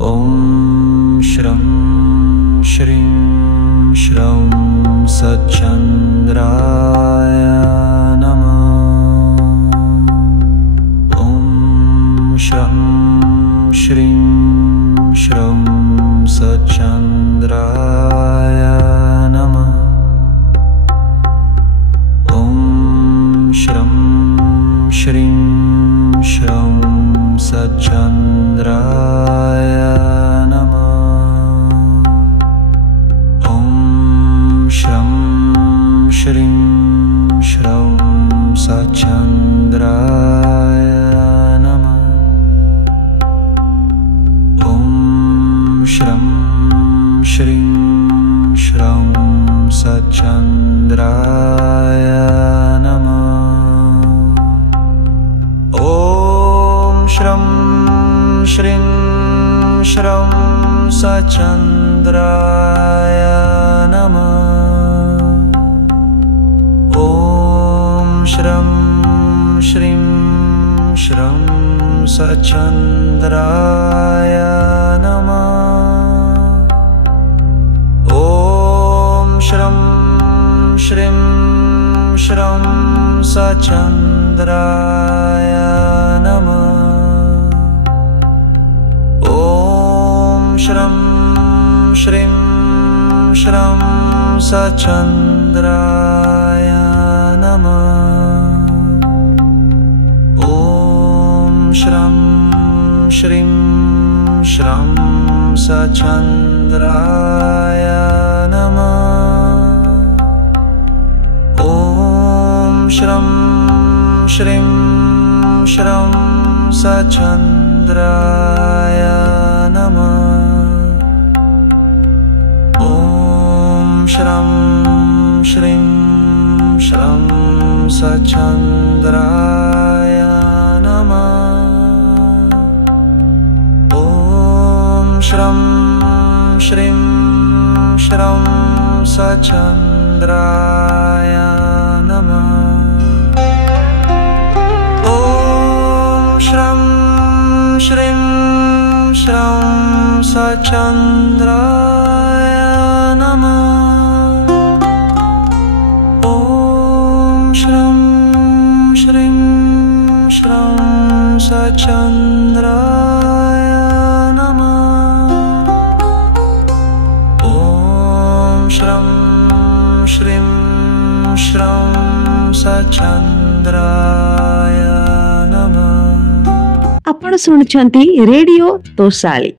ॐ श्रं श्रीं श्रं सच्चन्द्राय नमः। ॐ श्रं श्रीं श्रं सच्चन्द्राय नमः। ॐ श्रं श्रीं श्रं सच्चन्द्राय नमः। ॐ श्रं श्रीं श्रं सच्चन्द्राय नमः। ॐ श्रं श्रीं श्रं सच्चन्द्राय नमः। ॐ श्रं श्रीं श्रं सच्चन्द्राय नमः। ॐ श्रं श्रीं श्रं सच्चन्द्राय नमः। ॐ श्रं श्रीं श्रं सच्चन्द्राय नमः। ॐ श्रं श्रीं श्रं सच्चन्द्राय नमः। ॐ श्रं श्रीं श्रं सच्चन्द्राय नमः। ॐ श्रं श्रीं श्रं सच्चन्द्राय नमः। ॐ श्रं श्रीं श्रं सच्चन्द्राय नमः। ॐ श्रं श्रीं श्रं सच्चन्द्राय नमः। ॐ श्रं श्रीं श्रं सच्चन्द्राय नमः। ॐ श्रं श्रीं श्रं सच्चन्द्राय नमः। ॐ श्रं श्रीं श्रं सच्चन्द्राय नमः। आपण सुणुछंती रेडियो तोसाली।